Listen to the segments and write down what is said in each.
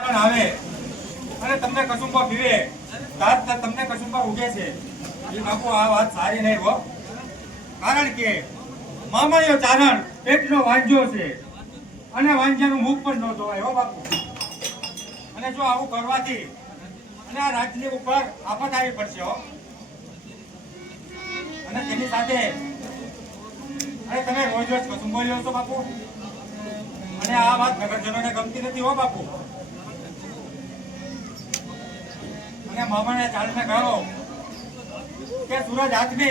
આવે. છે. એ બાપુ, આ મુખ પણ જો આવું કરવાથી અને આ રાજ્યની ઉપર આફત આવી પડશે હો. અને તેની સાથે અને તમે રોજ રોજ કસુંબો લ્યો છો બાપુ. અને આ વાત નગરજનોને ગમતી નથી હો બાપુ. ત્યાં મામાને ચાલને ગાળો. કે સુરજ હાથમે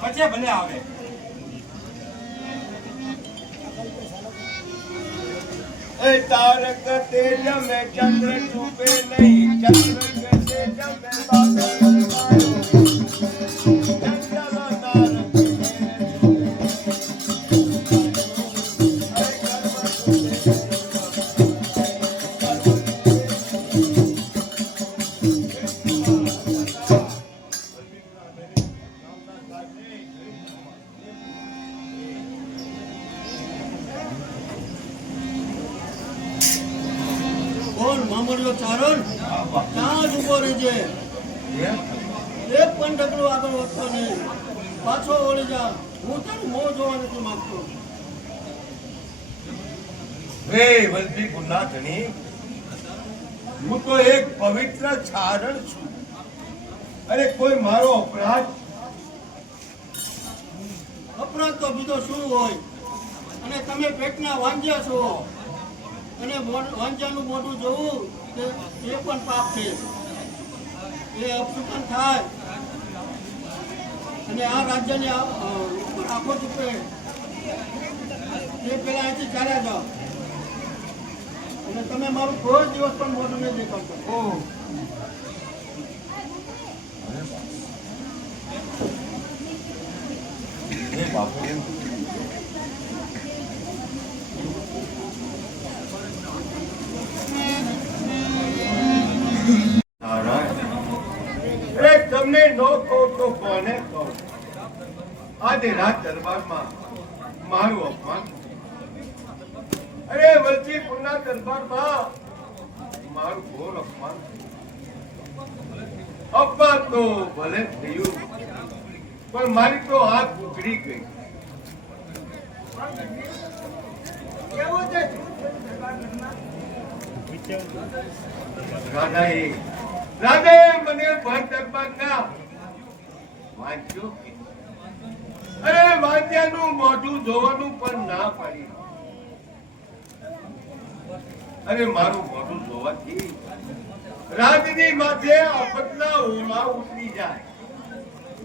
પછી ભલે આવે. તારક તેજ મેં ચંદ્ર છુપે નહીં. ચંદ્ર અરે કોઈ મારો અપરાધ? અપરાધ તો બીજો શું હોય? અને તમે પેટના વાંજ્યા છો. અને વાંજ્યાનું મોઢું જોવું એ પણ પાપ છે. એ અપશુકન થાય. અને આ રાજ્યની ઉપર આખો ચૂકે. એ પેલા અહીંથી ચાલ્યા જાઓ. અને તમે મારું કોઈ દિવસ પણ મોઢું નહીં દેખાડતો ઓહ. તમને નો કહો તો કોને કહો? આજે રાત દરબારમાં મારું અપમાન અરે વલચીપુરના દરબારમાં મારું ઘોર અપમાન અપમાન તો ભલે થયું. પણ મારી તો હાથ ઉઘડી ગઈ. રાધાએ રાધાએ મને ભર દરબારના વાંચ્યો અરે વાંચ્યાનું મોઢું જોવાનું પણ ના પાડી. અરે મારું મોઢું જોવાથી રાજની માથે આફતના ઓળા ઉતરી જાય.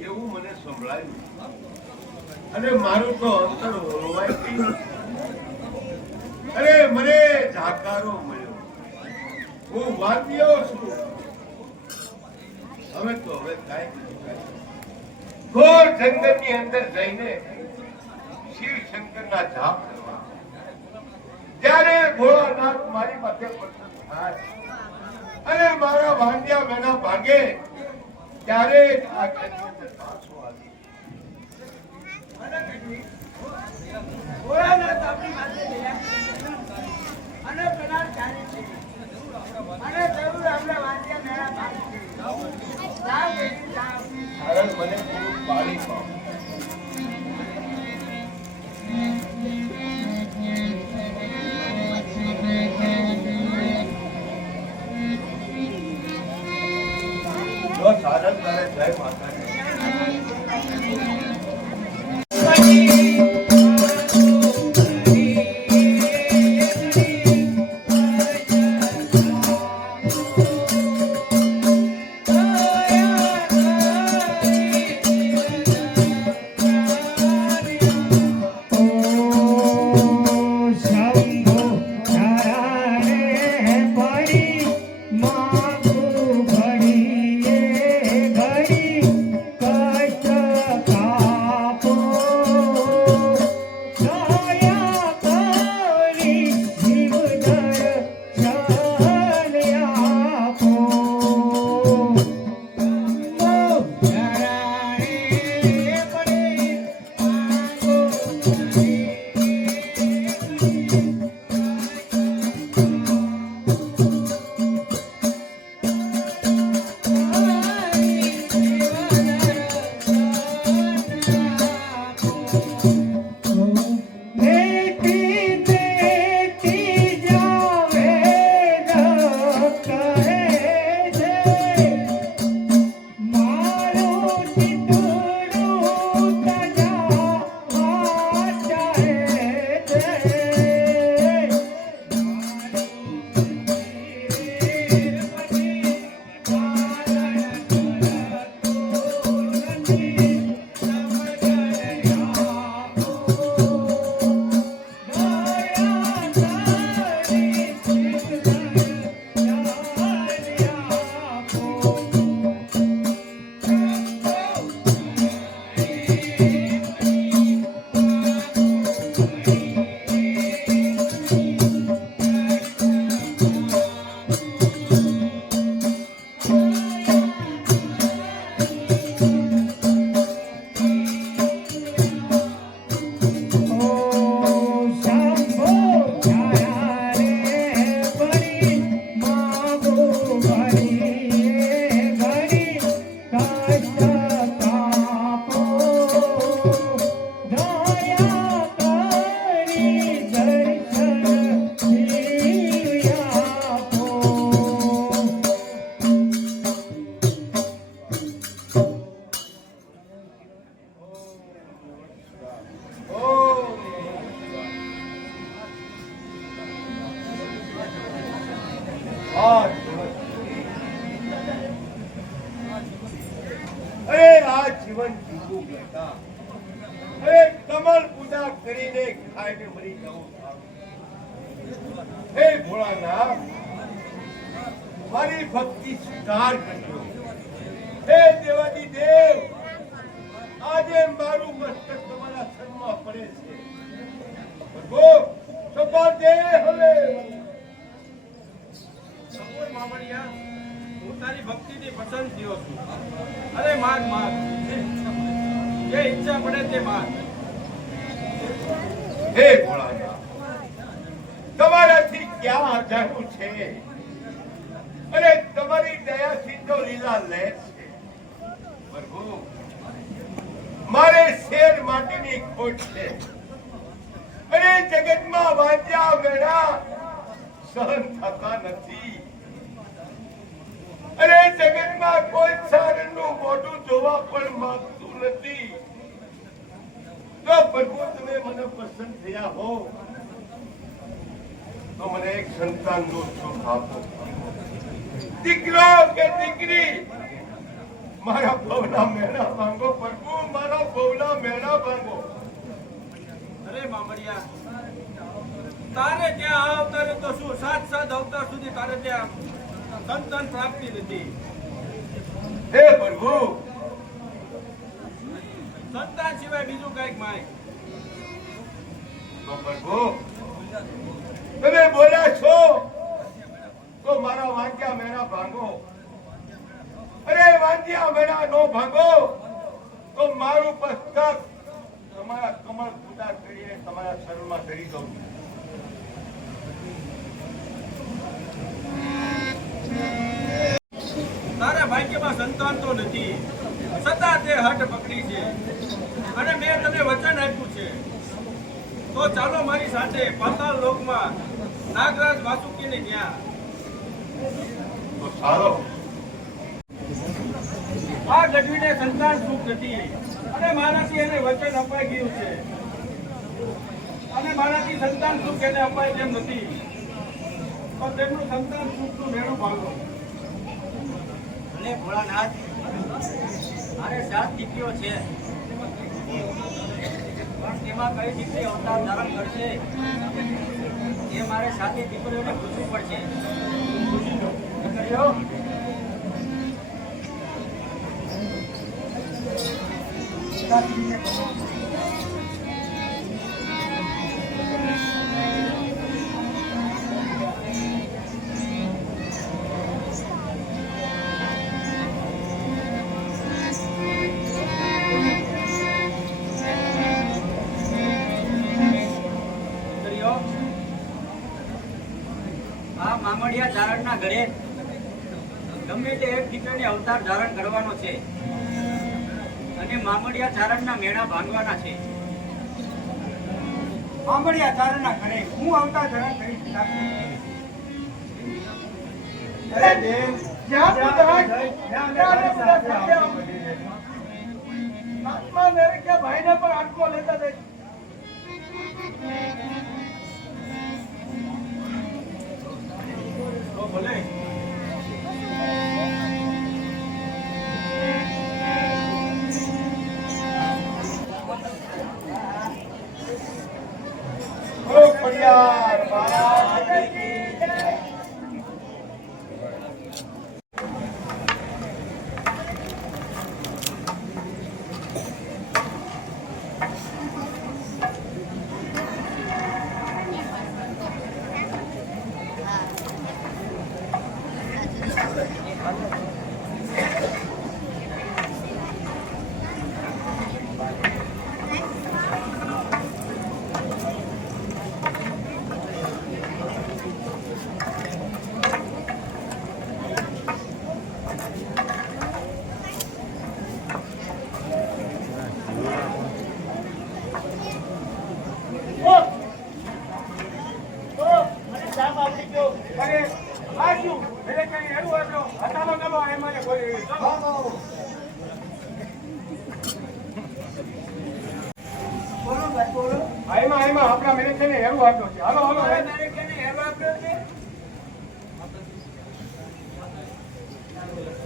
એવું મને સંભળાયું. અને મારું તો અંતર ઓળવાઈ ગયું. અરે, મને જાકારો મળ્યો. હું વાદ્યો છું. હવે તો હવે કાંઈ. ઘોર જંગલની અંદર જઈને શિવ શંકરના જાપ કરવા. ત્યારે ભોળાનાથ મારી પાસે પ્રસન્ન થાય અને મારા ભાંડિયા વેના ભાગે ત્યારે જ આ ઘરની પાડો. જો સારંગ તારે જય માતાજી પણ નથી. જો પ્રભુ તમે મને પસંદ થયા હો તો મને એક સંતાન નો સુખ આપો. દીકરો કે દીકરી મારા ભવના મેળા માંગો પ્રભુ મારા ભવના મેળા માંગો. અરે મામડિયા તારે ત્યાં આવતા અવતારે તો શું સાત સાત અવતાર સુધી તારે ત્યાં સંતાન પ્રાપ્તિ નથી. હે પ્રભુ સંતાન સિવાય બીજું કંઈક માય. તો પ્રભુ તમે બોલ્યા છો તો મારા વાંચ્યા મેળા ભાંગો. અરે વાંચ્યા મેરા નો ભાંગો. તો મારું પુસ્તક તમારા કમળ પૂજા કરીને તમારા શરીરમાં ધરી દઉં તારા ભાગ્યમાં સંતાન તો નથી. છતાં તે હટ પકડી છે. અને મેં તને વચન આપ્યું છે. તો ચાલો મારી સાથે પાતાળ લોકમાં નાગરાજ વાસુકીને ત્યાં તો સારો આ ગઢવીને સંતાન સુખ નથી અને મારાથી એને વચન અપાઈ ગયું છે. અને મારાથી સંતાન સુખ એને અપાય તેમ નથી. તો તેમનું સંતાન સુખનું મેળું ભાગો અને ભોળાનાથ મારે સાત દીકરીઓ છે. તેમાં કઈ દીકરી અવતાર ધારણ કરશે? એ મારે સાતે દીકરીઓને પૂછવું પડશે. દીકરીઓ? દીકરીઓ ભાંગવાના છે. આંબળિયા ચારણના ઘરે હું આવતા ધરણ કરી જ્યાં જ્યાં કે ભાઈને પણ આટકો લેતા દેખ ભલે. ઓ ખડિયાર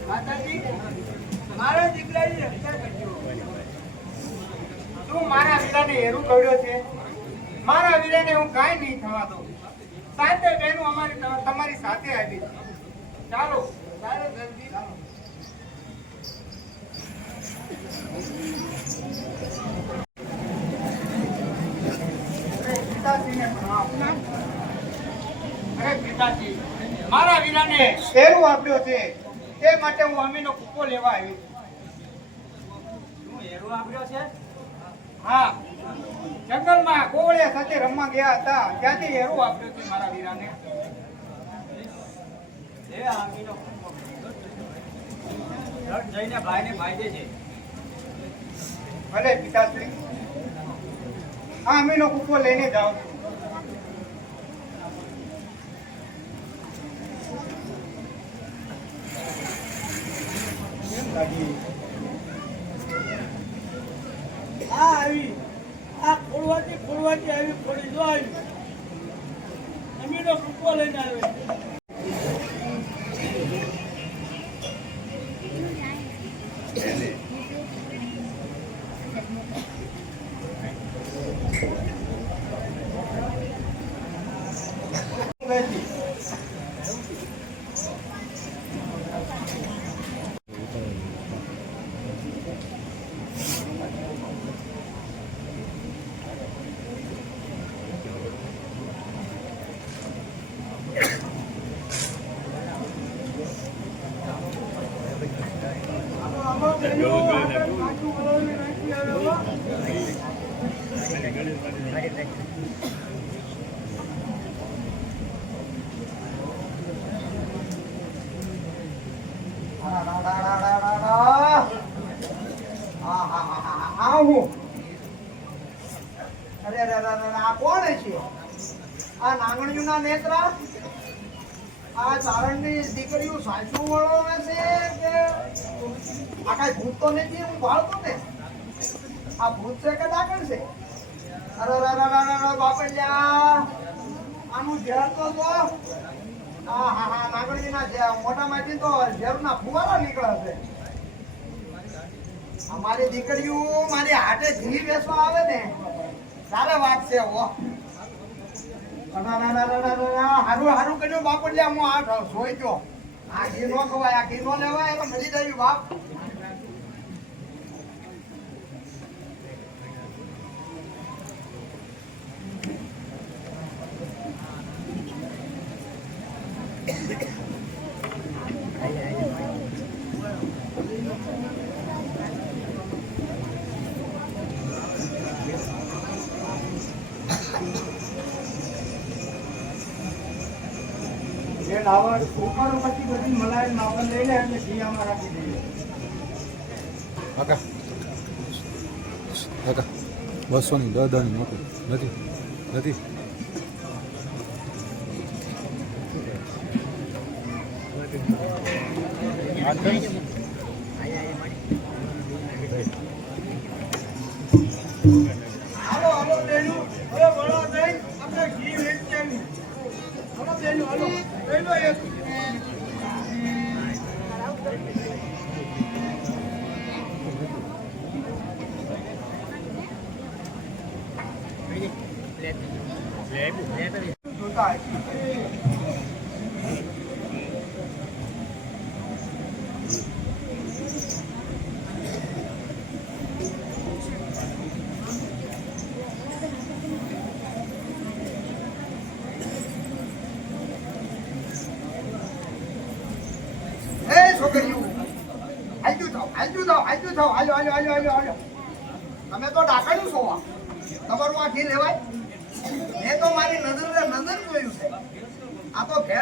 માતાજી મારા દીકરાની રક્ષા કરજો. મારા વીરાને શેરું આપ્યો છે. તે માટે હું અમીનો કૂપો લેવા આવ્યો છું. શું હેરો આપ્યો છે? હા. જંગલમાં કોવળિયા સાથે રમવા ગયા હતા. ત્યાંથી હેરું આપ્યો છે મારા વીરાને. એ આમીનો રડ જઈને ભાઈને ભાઈ છે. ભલે પિતાશ્રી. હા અમીનો કૂપો લઈને જાઉં છું કેમ લાગી આ આવી આ ખોલવાથી ખોલવાથી આવી ખોલી જો આવી અમીનો કૂપો લઈને આવે આવું અરે અરે અરે અરે, આ કોણ છે આ નાગણીઓના નેત્રા આ ચારણની દીકરીઓ સાસુ વળો છે કે આ કાંઈ ભૂત તો નથી હું ભાળતો ને આ ભૂત છે. અરે અરે અરે અરે અરે આનું ઝેર ઝેર છે. અમારી દીકરીઓ મારી હાટે ઘી વેચવા આવે હારું હારું કર્યું બાપડિયા હું આ સોઈ ગયો. આ ઘી નો ખવાય, આ ઘી નો લેવાય, એટલે મરી જાય બાપ. એ લાવડ ઉપર ઉપરથી બધી મલાઈ માવન લઈ લે એટલે ઘી આમાં રાખી દઈએ. બસો ની દસ દસની નથી. નથી. થાવ હાલ્યો હાલ્યો હાલ્યો હાલ્યો હાલ્યો તમે તો ડાકાયું છો. તમારું આ ઘી લેવાય મેં તો મારી નજર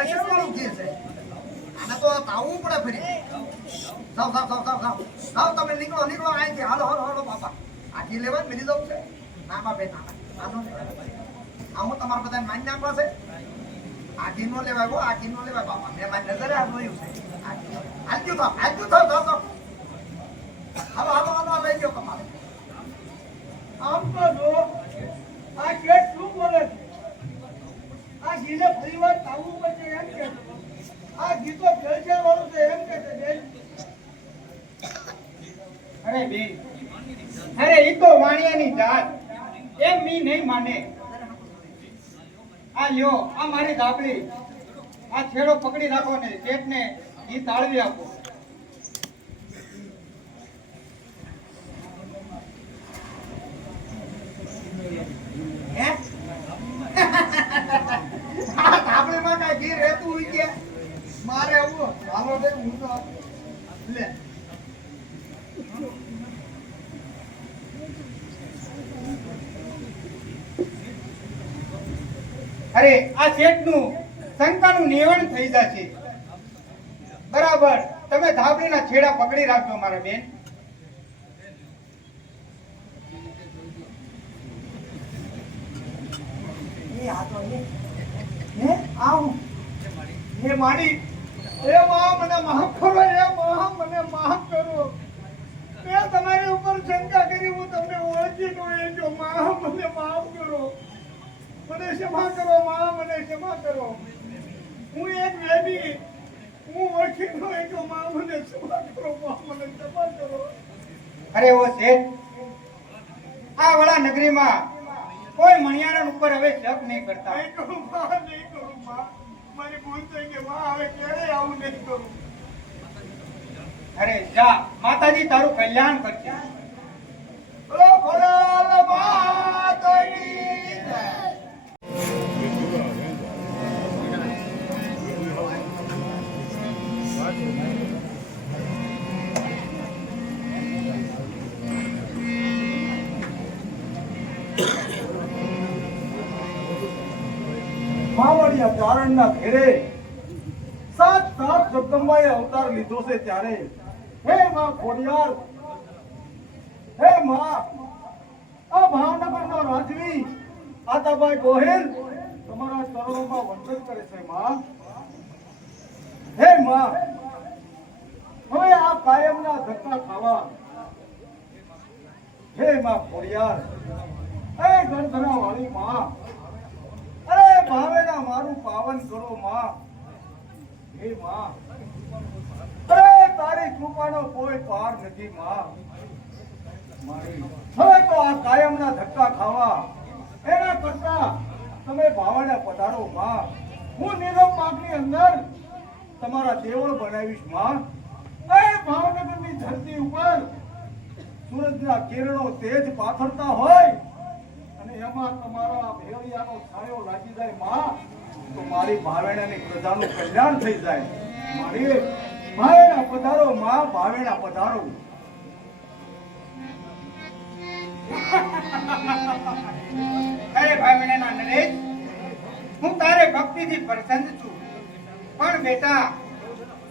ઘી છે? આને તો તાવું પડે ફરી. જાવ જાવ જાવ જાવ જાવ જાવ તમે, નીકળો નીકળો, અહીંથી. હાલો હાલો હાલો, બાપા. આ ઘી લેવાય મિલી દઉં છે. ના માં ના આનો આ હું તમારા બધા માન્ય નાખવા છે નો લેવાય ગો આ ઘી નો લેવાય, બાપા. મેં મારી નજરે આ જોયું છે. આજુ આજુ થાવ થાવ થાવ હાલો હાલો હાલો લઈ ગયો તમારે આમ તો જો આ શેઠ શું બોલે છે આ ઘીને ફરી વાર તાવવું પડશે એમ કે છે. આ ઘી તો ભેળસેળ વાળું છે એમ કે છે બેન અરે બેન અરે ઈ તો વાણિયાની જાત એમ મી નહીં માને. આ લ્યો, આ મારી ધાબળી આ છેડો પકડી રાખો ને પેટને ઈ તાળવી આપો. મારે આવું, હાલો હું તો લે. અરે આ શેઠનું શંકાનું નિવારણ થઈ જશે. બરાબર. તમે ધાબળીના છેડા પકડી રાખજો મારા બેન. હે. આવું? હે માં મને માફ કરો એ માં મને માફ કરો. મેં તમારી ઉપર શંકા કરી હું તમને ઓળખી નો એ જો માં મને માફ કરો. મને ક્ષમા કરો માં મને ક્ષમા કરો. હું એક વેદી હું ઓળખી નો એક માં મને ક્ષમા કરો માં મને ક્ષમા કરો. અરે ઓ શેઠ આ વડા નગરીમાં કોઈ મણિયારણ ઉપર હવે શક નહીં કરતા. નહીં કરું માં નહીં કરું માં મારી ભૂલ થઈ કે માં હવે ક્યારે આવું નહીં કરું? અરે જા માતાજી તારું કલ્યાણ કરશે બોલો બોલો માતાની માવડિયા ઘેરે સાત સાત જગદંબાએ અવતાર લીધો છે ત્યારે. હે માં ખોડિયાર, હે માં, આ ભાવનગરનો રાજવી આતાભાઈ ગોહિલ તમારા ચરણોમાં વંદન કરે છે માં. હે માં, હવે આ કાયમના ધક્કા ખાવા. હે માં ખોડિયાર, એ ગણધરા વાળી માં અરે ભાવેના મારું પાવન કરો, માં. હે, માં. અરે, તારી કૃપાનો કોઈ પાર નથી, માં. હવે તો આ કાયમના ધક્કા ખાવા. એના કરતા તમે ભાવાના પધારો, માં. હું નીલમ પાકની અંદર તમારા દેવળ બનાવીશ, માં. એ ભાવનગરની ધરતી ઉપર સૂરજના કિરણો તેજ પાથરતા હોય એમાં તમારા ભેળિયાનો છાયો લાગી જાય માં, તો મારી ભાવેણાની પ્રજાનું કલ્યાણ થઈ જાય. મારી ભાવેણા પધારો, માં ભાવેણા પધારો. અરે ભાવેણાના નરેશ, હું તારે ભક્તિથી પ્રસન્ન છું. પણ બેટા,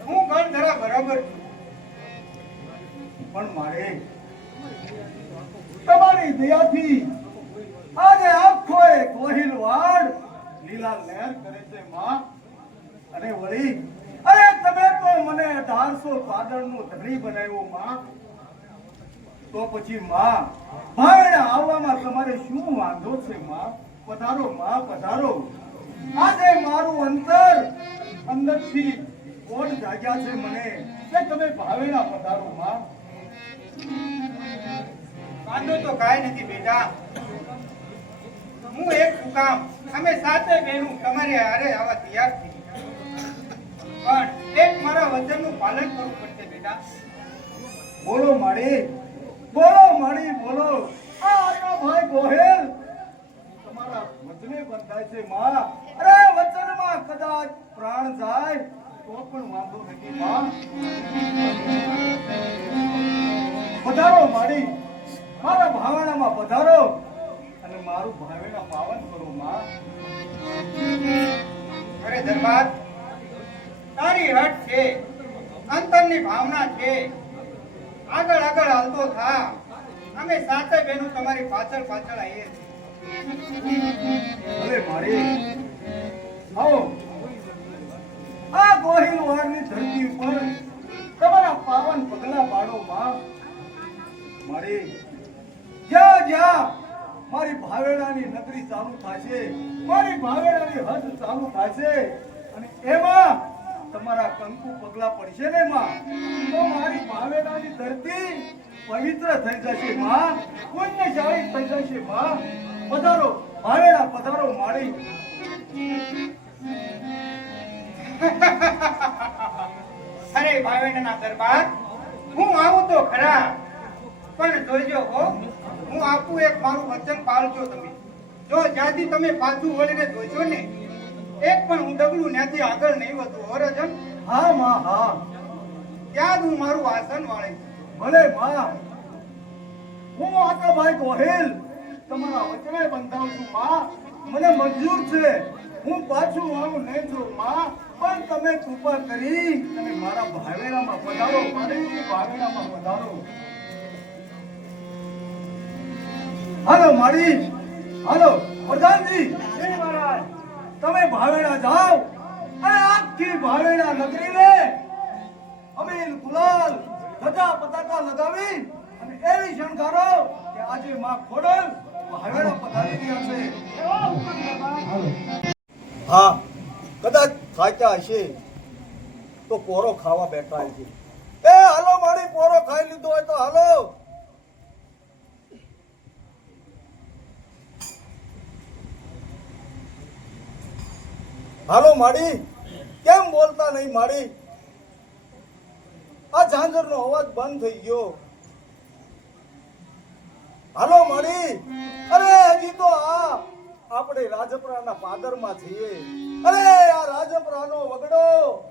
હું ગણધરા બરાબર છું. પણ મારે તમારી દયાથી આજે આખો એક વહીલવાડ લીલા લહેર કરે છે માં અને વળી, અરે તમે તો મને અઢારસો પાદળનું ધણી બનાવ્યો માં. તો પછી માં ભાઈ આવવામાં તમારે શું વાંધો છે માં? પધારો માં, પધારો. આજે મારું અંતર અંદરથી કોટ જાગ્યા છે મને. કે તમે ભાવેણા પધારો, માં. વાંધો તો કાંઈ નથી બેટા. હું એક કામ અમે સાથે બહેનું તમારે હારે આવા તૈયાર થઈ પણ એક મારા વચનનું પાલન કરવું પડશે, બેટા. બોલો માળી બોલો માળી, બોલો. આ ભાઈ ગોહેલ. તમારા વચને બંધાય છે, માં. અરે, વચનમાં કદાચ પ્રાણ જાય, તો પણ વાંધો નથી, માં. પધારો માળી. મારા ભાવાણામાં પધારો મારું ભાવેના પાવન કરો, માં. અરે ધર્માદ, તારી હટ છે, અંતરની ભાવના છે. આગળ આગળ હાલતો થા. અમે સાથે બહેનો તમારી પાછળ પાછળ આવીએ છીએ. ભલે માળી આવો. આ ગોહિલ વારની ધરતી ઉપર તમારા પાવન પગલા પાડો, માં. મારી જ્યાં જ્યાં મારી ભાવેડાની નગરી ચાલુ થશે મારી ભાવેડાની હદ ચાલુ થશે અને એમાં તમારા કંકુ પગલા પડશે ને, માં? તો મારી ભાવેડાની ધરતી પવિત્ર થઈ જશે, માં. પુણ્યશાળી થઈ જશે, માં? પધારો ભાવેડા પધારો, માળી. અરે ભાવેડાના દરબાર, હું આવું તો ખરા. પણ જોઈજો હો હું આપું એક મારું વચન પાળજો તમે. જો જ્યાંથી તમે પાછું વળીને જોઈશો ને એક પણ હું ડગલું ત્યાંથી આગળ નહીં વધું. હરજન હા માં હા. ત્યાં જ હું મારું વાસન વાળીશ ભલે માં. હું આકાભાઈ ગોહિલ. તમારા વચને બંધાવું છું માં. મને મંજૂર છે. હું પાછું આવું નહીં છું માં. પણ તમે કૃપા કરી તમે મારા ભાવેરામાં પધારો મારી ભાવેરામાં પધારો હાલો મારી, હાલો, પ્રધાનજી તમે ભાવેડા જાઓ. અને આખી ભાવેડા નગરીને અમીન ગુલાલ ધજા પતાકા લગાવી અને એવી શણગારો કે આજે માં ખોડલ ભાવેડા પધારી રહ્યા છે. હા, કદાચ થાક્યા હશે તો કોરો ખાવા બેઠા હશે. એ, હાલો મારી, પોરો ખાઈ લીધો હોય તો હાલો. હાલો માડી. કેમ બોલતા નહીં માડી? આ ઝાંઝરનો અવાજ બંધ થઈ ગયો. હાલો માડી. અરે હજી તો આ આપણે રાજપરાના પાદરમાં છીએ. અરે આ રાજપરાનો વગડો.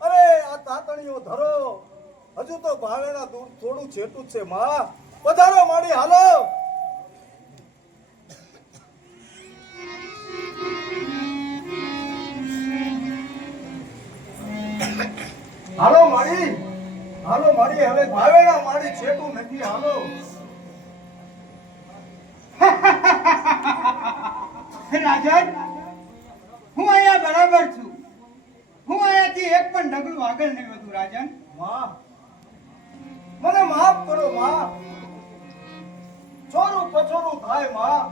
અરે આ તાતણીઓ ધરો. હજુ તો ભાવેણા દૂર થોડું છેટું છે, માં. પધારો માડી, હાલો. હાલો મારી. હાલો મારી હવે ભાવેણા માડી છેટું નથી હાલો. રાજન હું અહીંયા બરાબર છું. હું અહીંયાથી એક પણ ડગલું આગળ નહીં વધું રાજન. માં મને માફ કરો માં. છોરું પછોરું થાયમાં.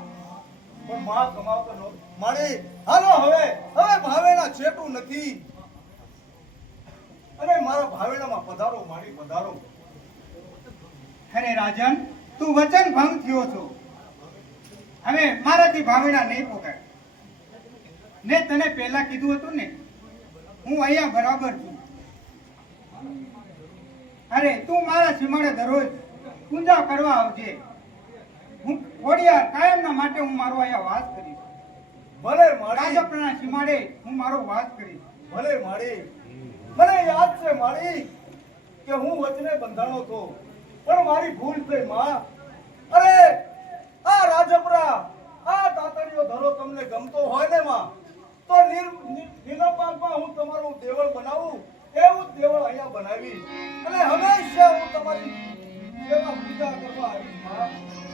પણ માં કમાવતો નો મારી હાલો હવે હવે ભાવેના છેટું નથી. અને મારા ભાવેડામાં પધારો મારી પધારો. અરે રાજન તું વચન ભંગ થયો છો. હવે મારાથી ભાવેડા નહીં પોકાય ને તને પહેલા કીધું હતું ને હું અહીંયા બરાબર છું. અરે તું મારા સીમાડે દરરોજ પૂજા કરવા આવજે. હું ખોડિયાર કાયમના માટે હું મારો અહીંયા વાસ કરીશ. ભલે માડી રાજપરાના સીમાડે હું મારો વાસ કરીશ. ભલે માડી મને યાદ છે મારી, કે હું વચને બંધાણો હતો. પણ મારી ભૂલ થઈ, માં. અરે, આ રાજપરા, આ તાતણીઓ ધરો તમને ગમતો હોય ને, માં. તો નિર નિ- હું તમારું દેવળ બનાવું, એવું દેવળ અહીંયા બનાવી અને હંમેશા હું તમારી સેવા પૂજા કરવા આવીશ